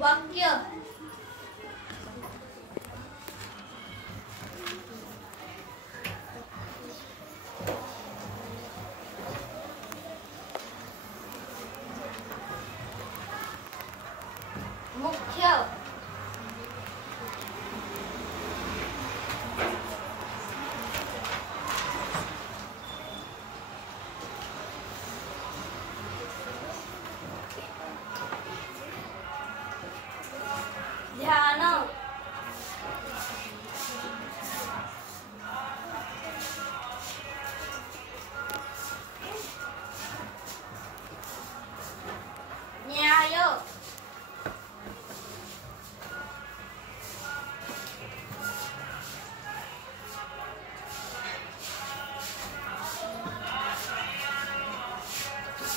वाक्य मुख्य ध्यान न्याय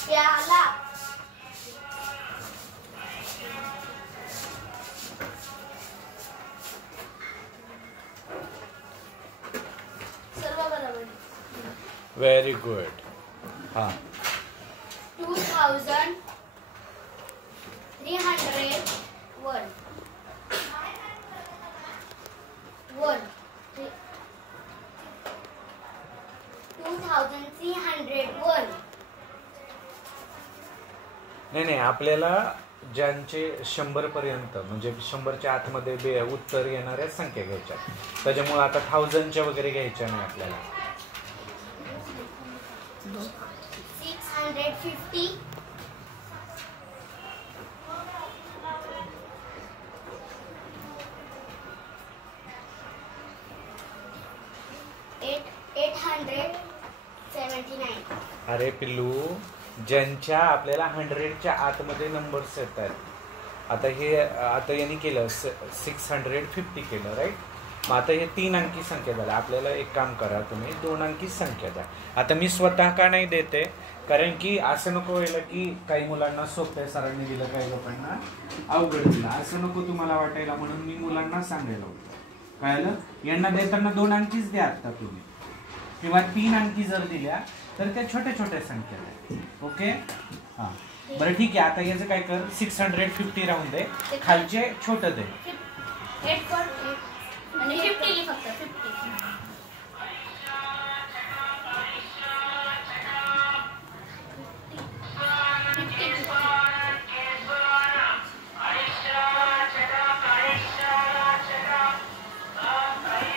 प्याला सर्व बरोबर व्हेरी गुड. हां 2301 2301 नाही आपल्याला ज्यांचे 100 पर्यंत म्हणजे 100च्या आतमध्ये उत्तर येणाऱ्या संख्या घ्यायच्या. त्याच्यामुळे आता 1000च्या वगैरे घ्यायच्या नाही आपल्याला. 650 879. अरे पिल्लू, ज्यांच्या आपल्याला 100च्या आतमध्ये नंबर्स येत आहेत. आता यांनी केलं 650 केलं राईट. मग आता हे 3 अंकी संख्या झाल्या. आपल्याला एक काम करा, तुम्ही 2 अंकी संख्या द्या. आता मी स्वतः का नाही देते, कारण की असं नको व्हायला की काही मुलांना सोप्या सरांनी दिलं, काही लोकांना अवघड दिलं, असं नको तुम्हाला वाटायला. म्हणून मी मुलांना सांगायला होतं. कळलं? यांना देताना 2 अंकीच द्या आता तुम्ही, किंवा 3 अंकी जर दिल्या तर त्या छोट्या छोट्या संख्या द्या. ओके हां बरं ठीक आहे. आता याचं काय कर, 650 राहून दे, खालचे छोटं दे. 848 आणि 50 फक्त 50.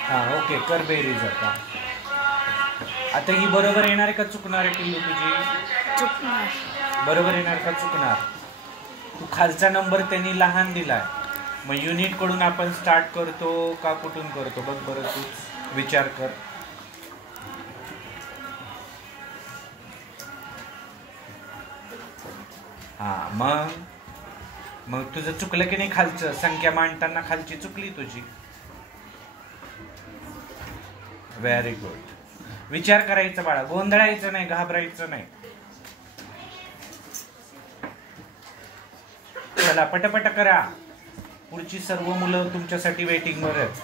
हां ओके कर बेरीज. आता ही बरोबर येणार आहे का चुकणार आहे पिल्लू तुझी? चुकणार. बरोबर येणार का चुकणार? तू खालचा नंबर त्यांनी लहान दिलाय, मग युनिट कडून आपण स्टार्ट करतो का कुठून करतो बघ बरं, तू विचार कर. हा मग तुझं चुकलं की नाही? खालचं संख्या मांडताना खालची चुकली तुझी. Very good. विचार करायचा बाळा, गोंधळायचं नाही, घाबरायचं नाही. चला पटपट करा, पुढची सर्व मुलं तुमच्यासाठी वेटिंग वर आहेत.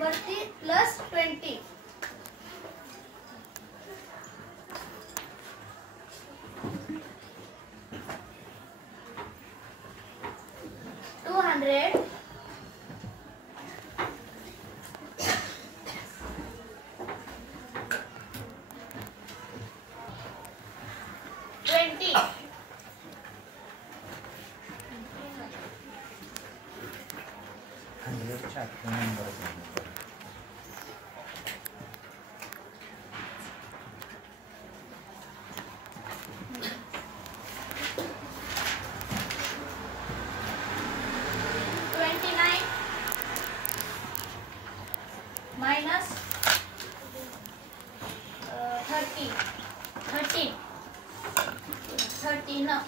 वरती प्लस 20. minus 13 13 13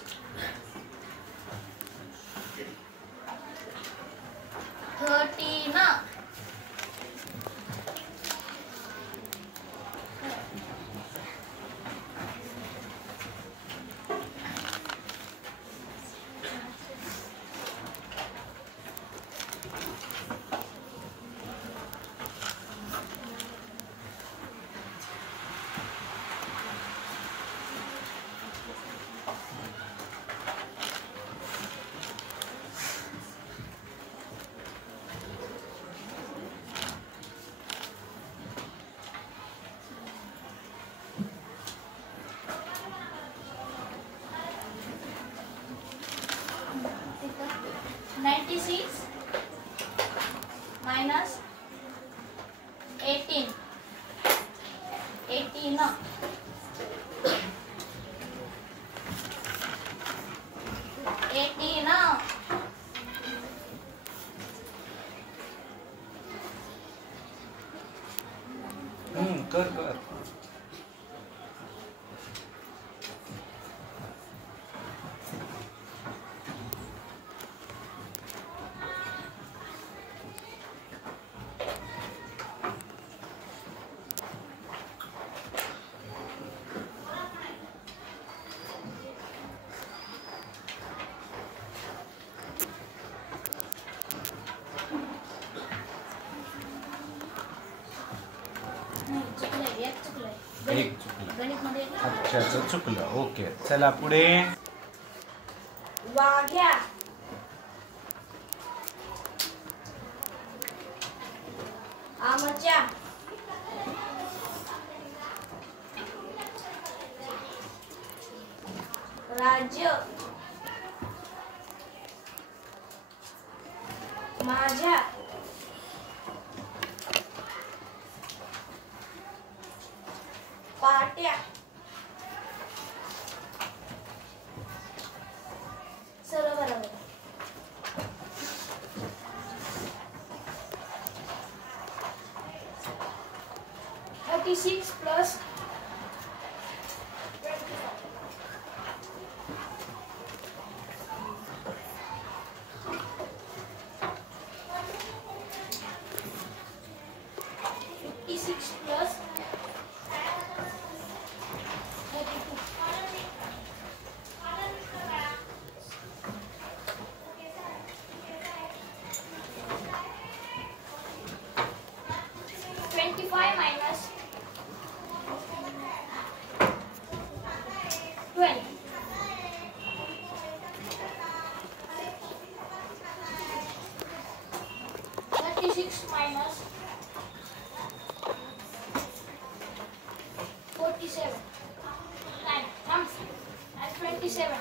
36 minus 18. 18. 18. कर कर. एक चुकलं. गणितमध्ये अच्छा चुकलं. ओके चला पुढे. वाघ्या आमच्या राज्य माझ्या पाट्या सर्व बरोबर. 36 plus 56 plus 32. 25 minus 20. 36 minus 47. 9 comes at 27.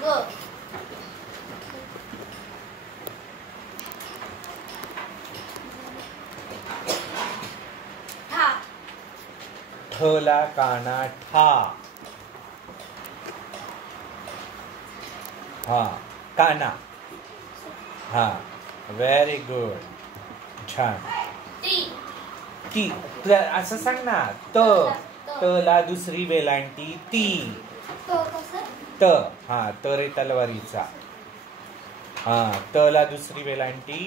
Go. ठा ठला काना ठा. हा काना. हा व्हेरी गुड. छान. टी ती असं सांग ना. तला दुसरी वेलांटी ती. तो कसं त हा तर आहे तलवारीचा. हा तला दुसरी वेलांटी.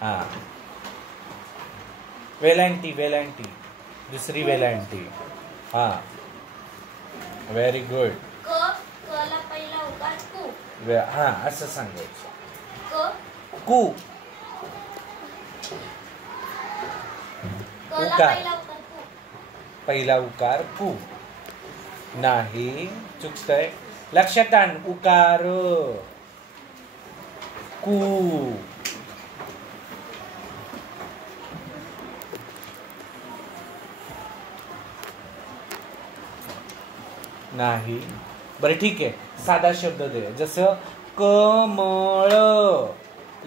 हा वेलांटी दुसरी वेलांटी. हा व्हेरी गुड. कला पहिला उकार कू. हा असं सांगायचं. कू कू. कला उकार. पहिला उकार कू. पहिला उकार कू नाही. चुकतंय. लक्षात आण. उकार कू. नाही. बरं ठीक आहे. साधा शब्द दे. जसं कमळ.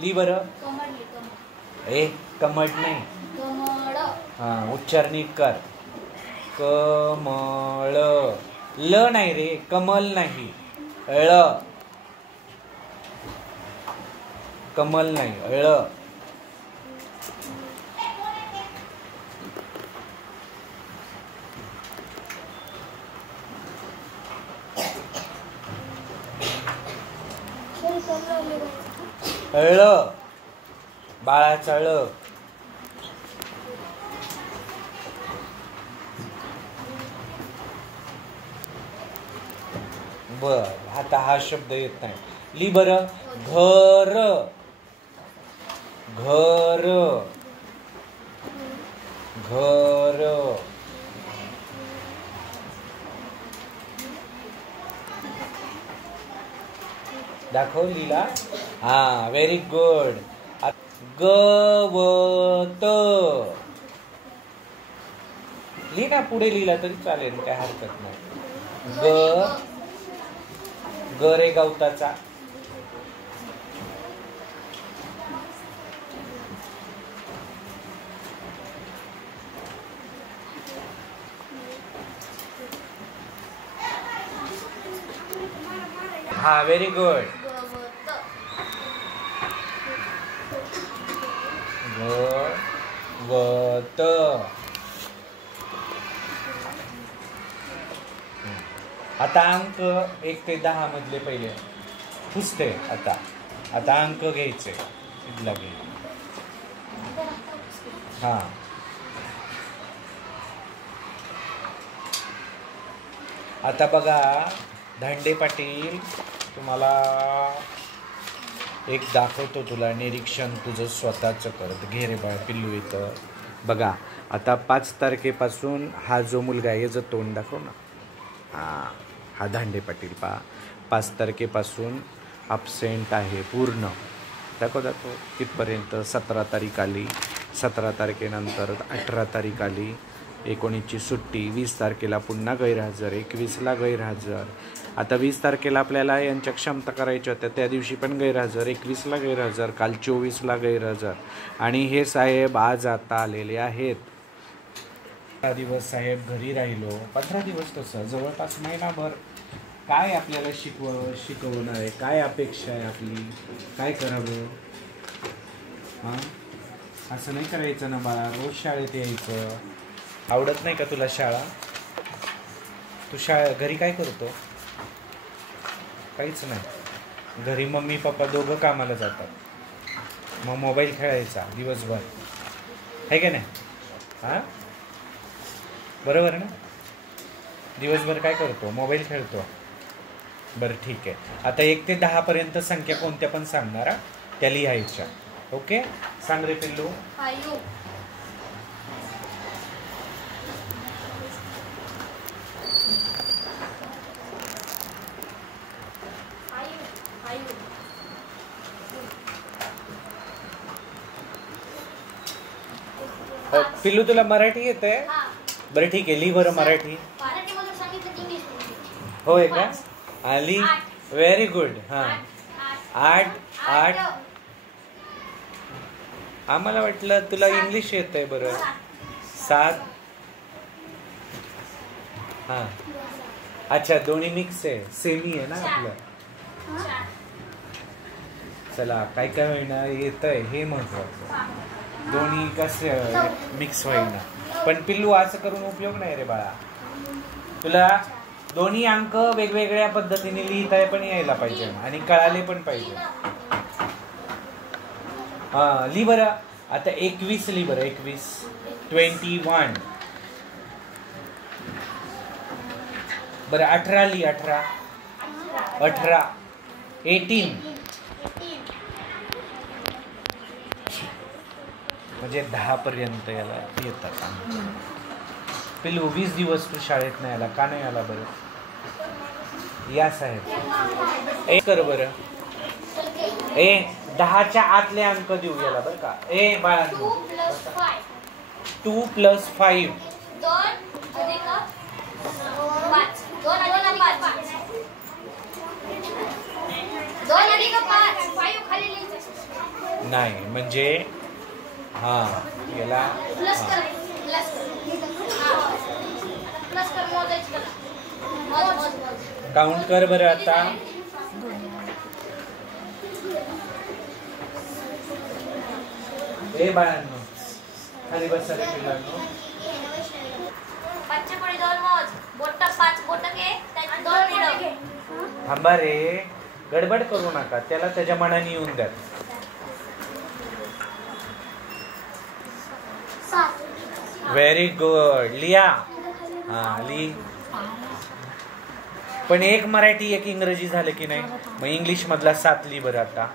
ली बरं. कमळ कमळ. ए कमळ नाही. कमळ. हा उच्चार नीट कर. कमळ. ल नाही रे. कमल नाही. ळ. कमल नाही. ळ. ळ. बाळाचा ळ. बर आता हा शब्द येत नाही. ली बरं. घर. घर. घर. दाखव लिहिला. हा व्हेरी गुड. गवत लिही ना, पुढे लिहिला तरी चालेल, काय हरकत नाही. ग रे गवताचा. हा व्हेरी गुड. गवत. आता अंक 1 ते 10 मधले पहिले पुसते. आता अंक घ्यायचे. इथला घे. हा आता बघा धांडे पाटील, तुम्हाला एक दाखवतो, तुला निरीक्षण तुझं स्वतःचं करत. घे रे बाळ पिल्लू. इथं बघा आता 5 तारखेपासून हा जो मुलगा आहे याचं तोंड दाखव ना. हा धांडे पाटील पहा, 5 तारखेपासून अबसेंट आहे पूर्ण. दाखव तिथपर्यंत. 17 तारीख आली, 17 तारखेनंतर 18 तारीख आली, 19ची सुट्टी, 20 तारखेला पुन्हा गैरहजर, 21ला गैरहजर. आता 20 तारखेला आपल्याला यांच्या क्षमता करायच्या होत्या, त्या दिवशी पण गैरहजर, 21ला गैरहजर, काल 24ला गैरहजर. आणि हे साहेब आज आता आलेले आहेत. 15 दिवस साहेब घरी राहिलो. 15 दिवस कसं, जवळपास महिनाभर. काय आपल्याला शिकवणार आहे, काय अपेक्षा आहे आपली, काय करावं. हां असं नाही करायचं ना बाळा, रोज शाळेत यायचं. आवडत नाही का तुला शाळा? तू घरी काय करतो? काहीच नाही. घरी मम्मी पप्पा दोघं कामाला जातात, मग मोबाईल खेळायचा दिवसभर, आहे का नाही? हां बरोबर ना. दिवसभर काय करतो? मोबाईल खेळतो. बरं ठीक आहे. आता 1 ते 10 पर्यंत संख्या कोणत्या पण सांगणार, त्या लिहायच्या. ओके सांग रे पिल्लू. 5 पिल्लू तुला मराठी येतंय? बरं ठीक आहे, लिही बरं मराठी. होय का? आली व्हेरी गुड. हां 8. आम्हाला वाटलं तुला इंग्लिश येतंय. बरं 7. हां अच्छा दोन्ही मिक्स आहे, सेमी आहे ना आपलं. चला काय काय होईना येतंय हे महत्वाचं. दोन्ही कसे मिक्स होईना. पण पिल्लू असं करून उपयोग नाही रे बाळा. तुला दोन्ही अंक वेगवेगळ्या पद्धतीने लिहिता पण यायला पाहिजे आणि कळाले पण पाहिजे. हा लिही बरं. आता 21 लिही बरं. 21 21. बरं 18 लिही. 18 18 म्हणजे 10 पर्यंत याला येतात. पिल्लू 20 दिवस तू शाळेत नाही आला, का नाही आला बरं? या साहेब ए कर बरं. 10च्या आतले अंक देऊ याला बरं का. बाळा 2 + 5 नाही म्हणजे हा याला काउंट कर बरं. आता बाळांनो खाली बसा रे पिल्लांनो. थांबा रे, गडबड करू नका, त्याला त्याच्या मनाने येऊन द्या. Very good. लिहा. हा लिही. पण एक मराठी एक इंग्रजी झालं की नाही. मग इंग्लिश मधला 7 लिही बरं. आता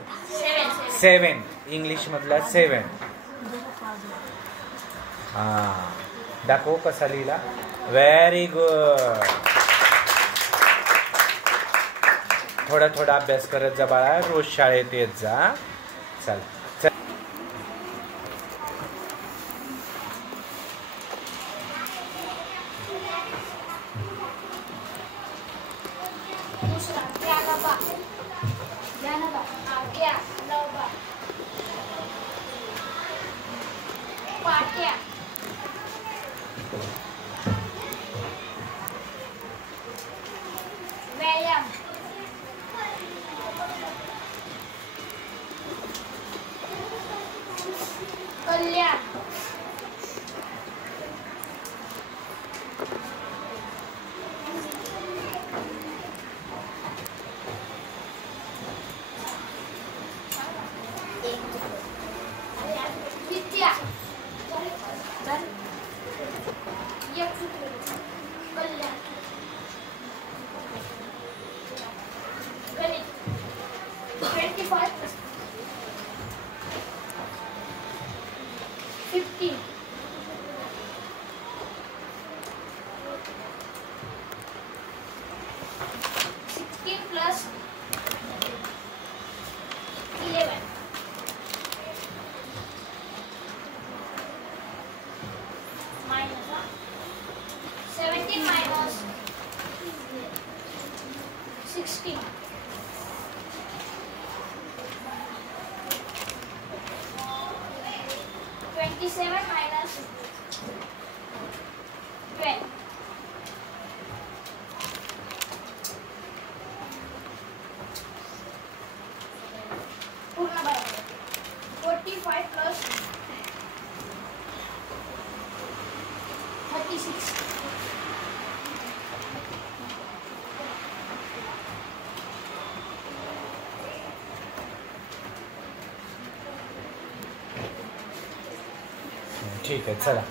7 इंग्लिश मधला 7. हा दाखव कसा लिहिला. Very good. थोडा थोडा अभ्यास करत जा बाळा, रोज शाळेत येत जा. चल चल. दूसरा क्या बाबा जानबा क्या लवबा पाट्या व्यायाम कल्याण विद्या कल्याण गणित 25 15 16 plus 11 minus 17 minus 16 27 minus 12 पूर्ण बराबर 45 plus 36 ठीक आहे चला.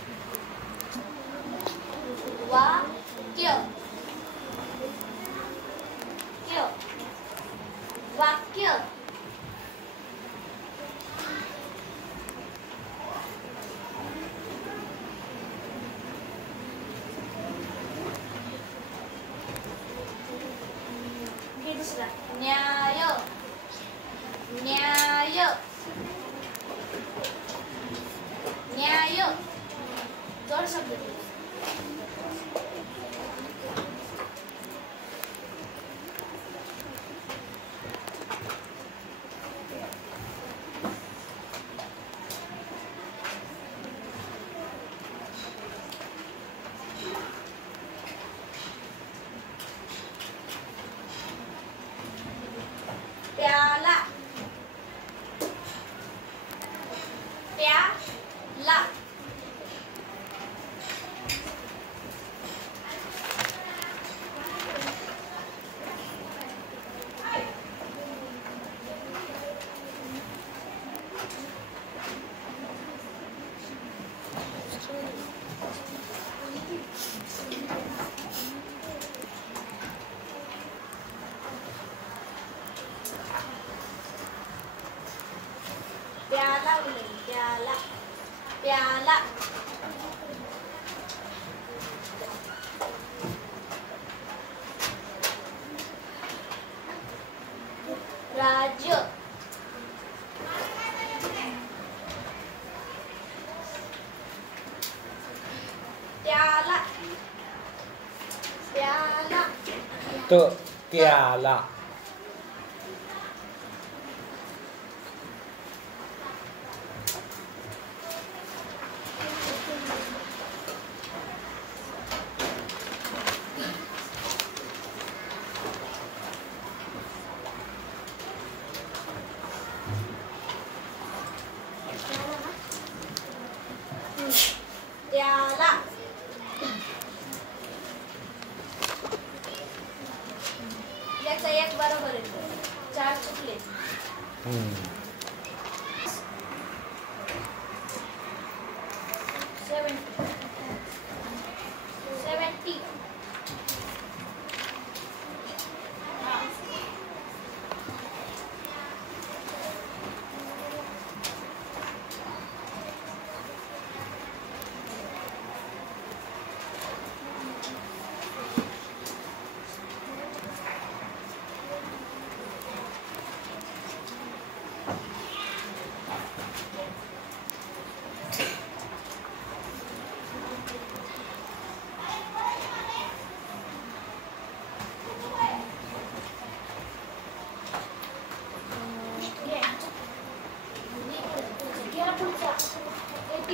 वाक्य वाक्य हे दुसरा न्याय न्याय न्याय जोड शब्द प्याला प्याला प्याला प्याला प्याला राज्य प्याला प्याला तो त्याला त्याला याचा एक बरोबर आहे 4 चुकले 70 40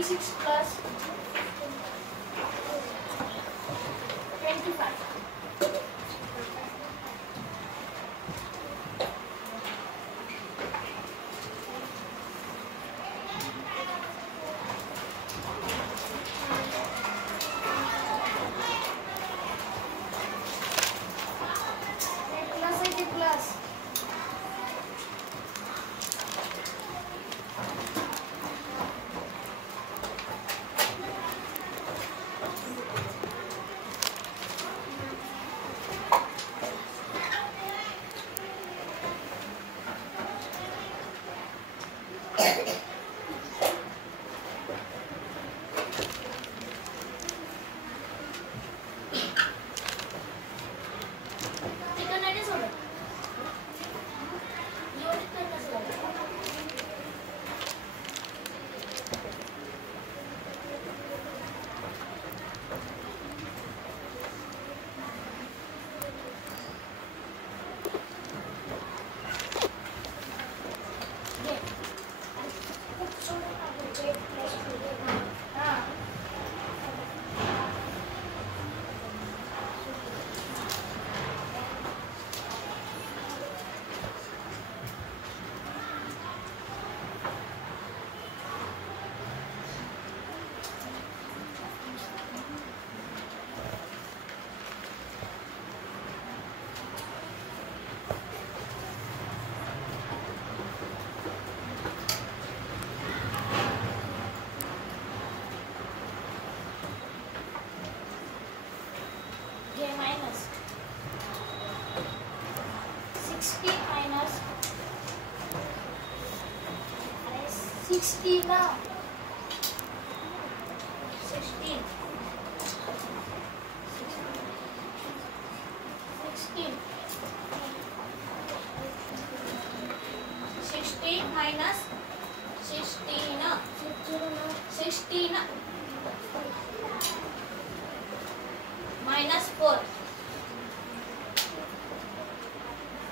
26 plus 25. Plus 80 plus. Chicken nugget soda. You want chicken nugget soda? Yeah. Put soda on the plate plus sugar. Ah. Yeah, minus 60 minus 60 now. 16. 16. 16 minus 16. 16 minus 4.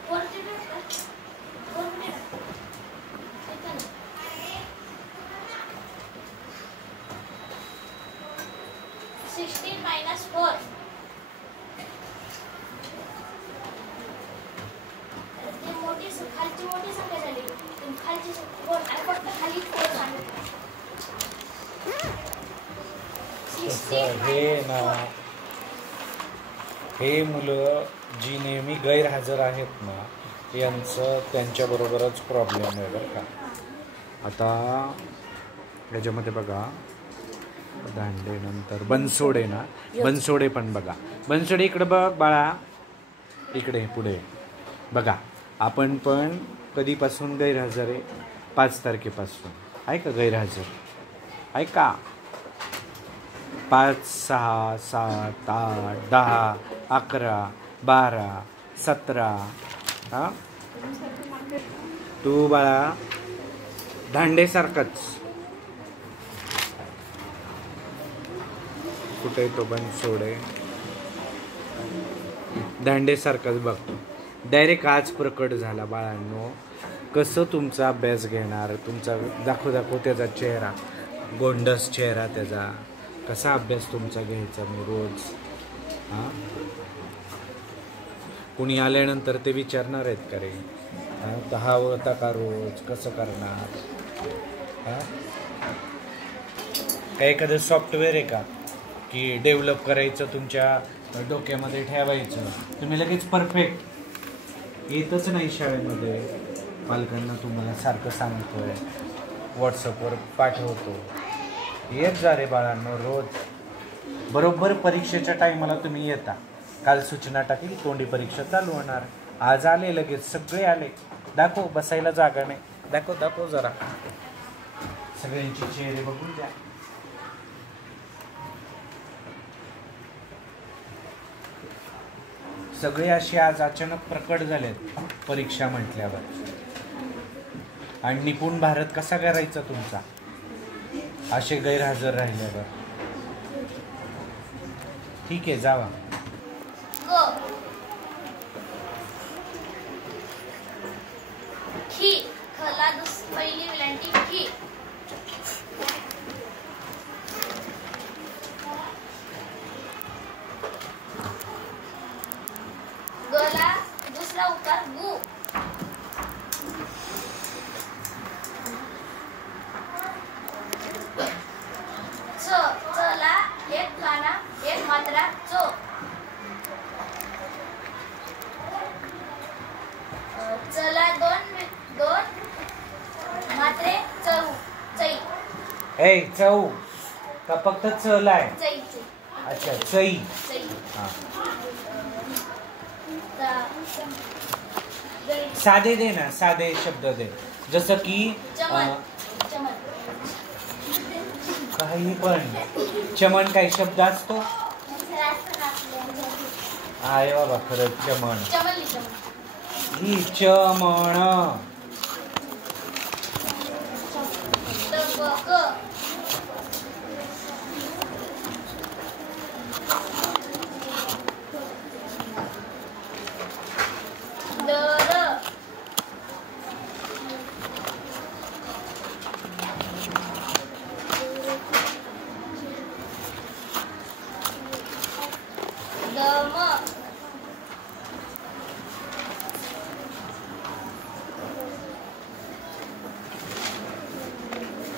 4 minutes. 16 minus 4. ते मोठी खालची मोठी संख्या झाली. खालची बोल आणि फक्त खाली 4 सांगितलं. 16 हे ना हे मुलं जी नेहमी गैरहजर आहेत ना यांचं त्यांच्याबरोबरच प्रॉब्लेम आहे बरं का. आता याच्यामध्ये बघा दांडे नंतर बनसोडे ना बनसोडे पण बघा. बनसोडे इकडे बघ बाळा, इकडे पुढे बघा. आपण पण कधीपासून गैरहजर आहे? 5 तारखेपासून आहे का गैरहजर? आहे का? 5, 6, 7, 8, 10, 11, 12, 17. हां तू बाळा दांडेसारखाच. कुठे तो बनसोडे दांडेसारखाच बघ. डायरेक्ट आज प्रकट झाला बाळांनो. कसं तुमचा अभ्यास घेणार? तुमचा दाखव त्याचा चेहरा, गोंडस चेहरा त्याचा. कसा अभ्यास तुमचा घ्यायचा मी रोज? हां कुणी आल्यानंतर ते विचारणार आहेत का रे? हां हा होता का रोज? कसं करणार? हां काय एखादं सॉफ्टवेअर आहे का की डेव्हलप करायचं तुमच्या डोक्यामध्ये ठेवायचं? तुम्ही लगेच परफेक्ट येतच नाही शाळेमध्ये. पालकांना तुम्हाला सारखं सांगतोय, व्हॉट्सअपवर पाठवतो. येत जा रे बाळांनो रोज. बरोबर परीक्षेच्या टायमाला तुम्ही येता. काल सूचना टाकली तोंडी परीक्षा चालू होणार. आज आले लगेच सगळे आले. दाखव, बसायला जागा नाही. दाखव जरा सगळ्यांचे चेहरे बघून द्या. सगळे असे आज अचानक प्रकट झालेत परीक्षा म्हटल्यावर. आणि निपुण भारत कसा करायचा तुमचा असे गैरहजर राहिल्यावर? ठीक आहे जावा. खी खला पहिली विलांटी खी. दुसरा उकार गु. च. चला एक काना एक मात्रा चो. चला दोन मात्रे चौ. चै. ए चौ का फक्त चलाय? चै. अच्छा चई. चै. हा गै. साधे दे ना, साधे शब्द दे. जसं की चमन. चमन. काही पण. चमन काही शब्द असतो? आहे बाबा खरंच चमन. चमनली. चमन. ही चमण. तबक. दर. दम.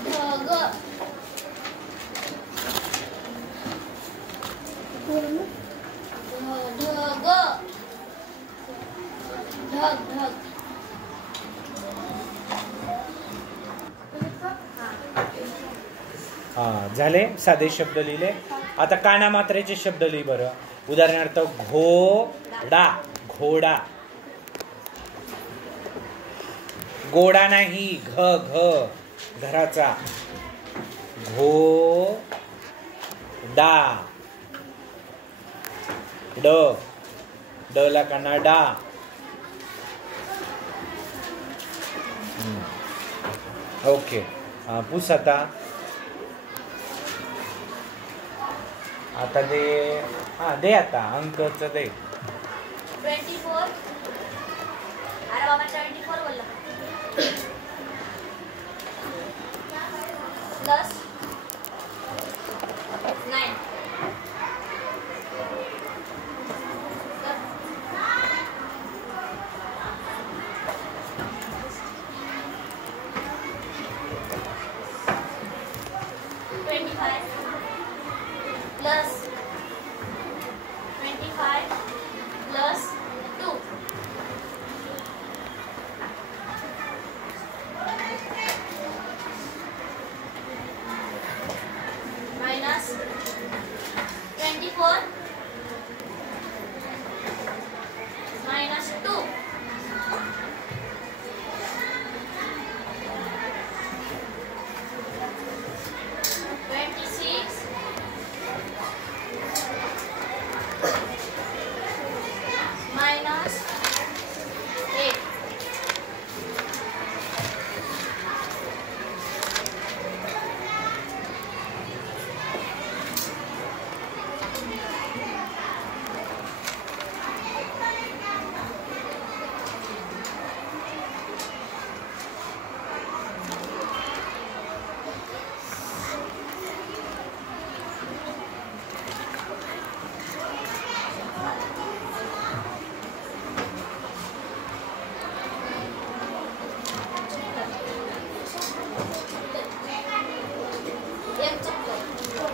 ढग. ढग. ढग. ढग. हा झाले साधे शब्द लिहिले. आता काना मात्रेचे शब्द लिहि बरं. उदाहरणार्थ घोडा. घोडा. गोडा नाही, घ घ घराचा. घोडा. ड. ड ला काना डा. ओके. पुस आता. आता दे. हा दे आता अंकच दे. 25.